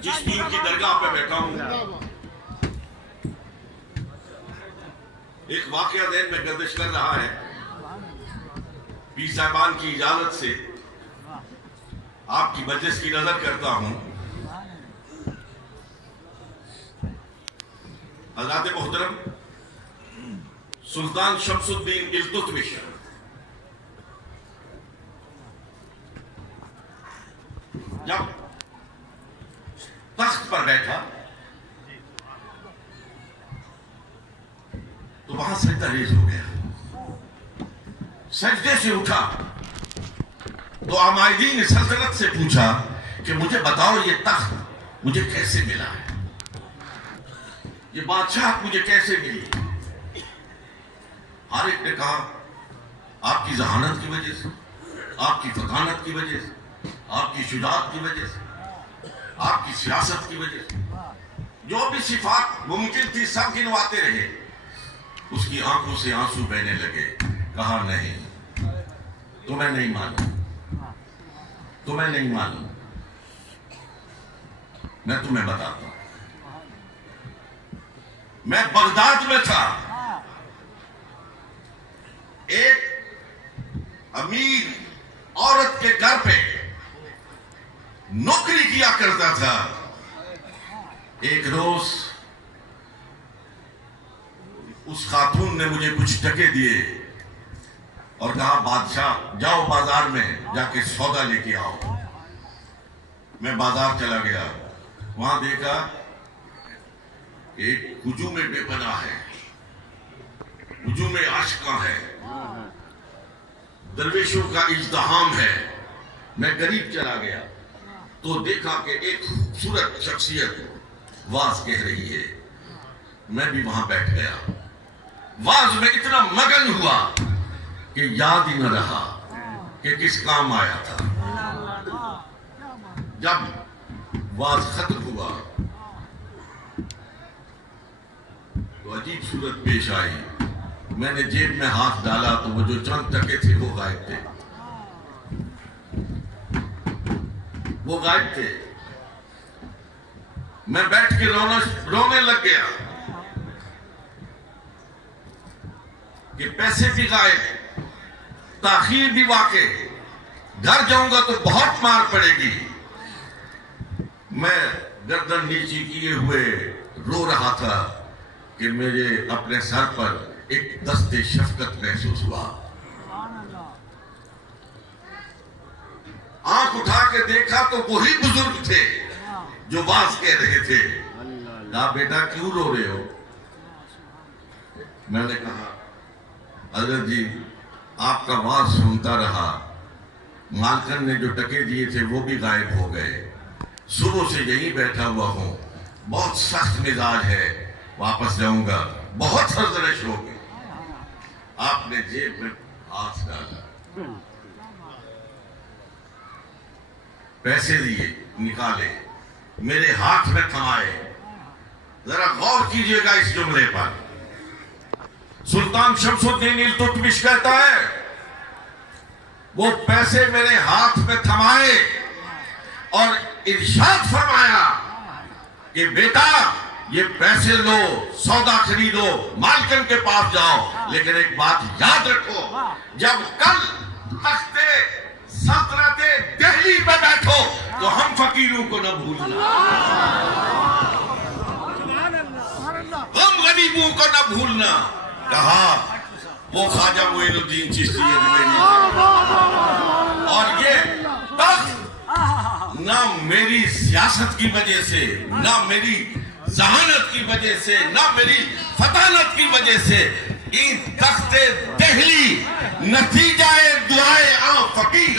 جس پیر کی درگاہ پہ بیٹھا ہوں ایک واقعہ ذہن میں گردش کر رہا ہے. پیر صاحبان کی اجازت سے آپ کی مجلس کی نظر کرتا ہوں. حضرات محترم سلطان شمس الدین التتمش جب تخت پر بیٹھا تو وہاں سجدہ ریز ہو گیا. سجدے سے اٹھا تو عمائدین سلطنت سے پوچھا کہ مجھے بتاؤ یہ تخت مجھے کیسے ملا ہے, یہ بادشاہ مجھے کیسے ملی. ہر ایک نے کہا آپ کی ذہانت کی وجہ سے, آپ کی فطانت کی وجہ سے, آپ کی شجاعت کی وجہ سے, آپ کی سیاست کی وجہ سے, جو بھی صفات ممکن تھی سب گنواتے رہے. اس کی آنکھوں سے آنسو بہنے لگے. کہا نہیں, تمہیں نہیں معلوم, تمہیں نہیں معلوم, میں تمہیں بتاتا ہوں. میں بغداد میں تھا, ایک امیر عورت کے گھر پہ نوکری کیا کرتا تھا. ایک روز اس خاتون نے مجھے کچھ ٹکے دیے اور کہا بادشاہ جاؤ بازار میں جا کے سودا لے کے آؤ. میں بازار چلا گیا, وہاں دیکھا ایک ہجوم بے پناہ ہے, ہجوم عاشقاں ہے, درویشوں کا ازدحام ہے. میں قریب چلا گیا تو دیکھا کہ ایک خوبصورت شخصیت واز کہہ رہی ہے. میں بھی وہاں بیٹھ گیا. واز میں اتنا مگن ہوا کہ یاد ہی نہ رہا کہ کس کام آیا تھا. جب واز ختم ہوا تو عجیب صورت پیش آئی. میں نے جیب میں ہاتھ ڈالا تو وہ جو چند ٹکے تھے وہ غائب تھے, وہ غائب تھے. میں بیٹھ کے رونے لگ گیا کہ پیسے بھی غائب, تاخیر بھی واقع, گھر جاؤں گا تو بہت مار پڑے گی. میں گردن نیچی کیے ہوئے رو رہا تھا کہ میرے اپنے سر پر ایک دست شفقت محسوس ہوا. آنکھ اٹھا کے دیکھا تو وہی بزرگ تھے جو واز کہہ رہے تھے. کہا بیٹا کیوں رو رہے ہو؟ میں نے کہا حضرت جی آپ کا واز سنتا رہا, مالکن نے جو ٹکے دیے تھے وہ بھی غائب ہو گئے. صبح سے یہیں بیٹھا ہوا ہوں, بہت سخت مزاج ہے, واپس جاؤں گا, بہت سرزنش ہوگی. آپ نے جیب میں ہاتھ ڈالا, پیسے دیے, نکالے, میرے ہاتھ میں تھمائے. ذرا غور کیجئے گا اس جملے پر. سلطان شمس الدین التتمش کہتا ہے وہ پیسے میرے ہاتھ میں تھمائے اور ارشاد فرمایا کہ بیٹا یہ پیسے لو, سودا خریدو, مالکن کے پاس جاؤ, لیکن ایک بات یاد رکھو, جب کل تخت سلطنت دہلی پہ بیٹھو تو ہم فقیروں کو نہ بھولنا, ہم غریبوں کو نہ بھولنا. کہا وہ خواجہ معین الدین چشتی اور یہ تخت نہ میری سیاست کی وجہ سے, نہ میری ذہانت کی وجہ سے, نہ میری فطانت کی وجہ سے, این تخت دہلی نتیجہ دعائے عام فقیر.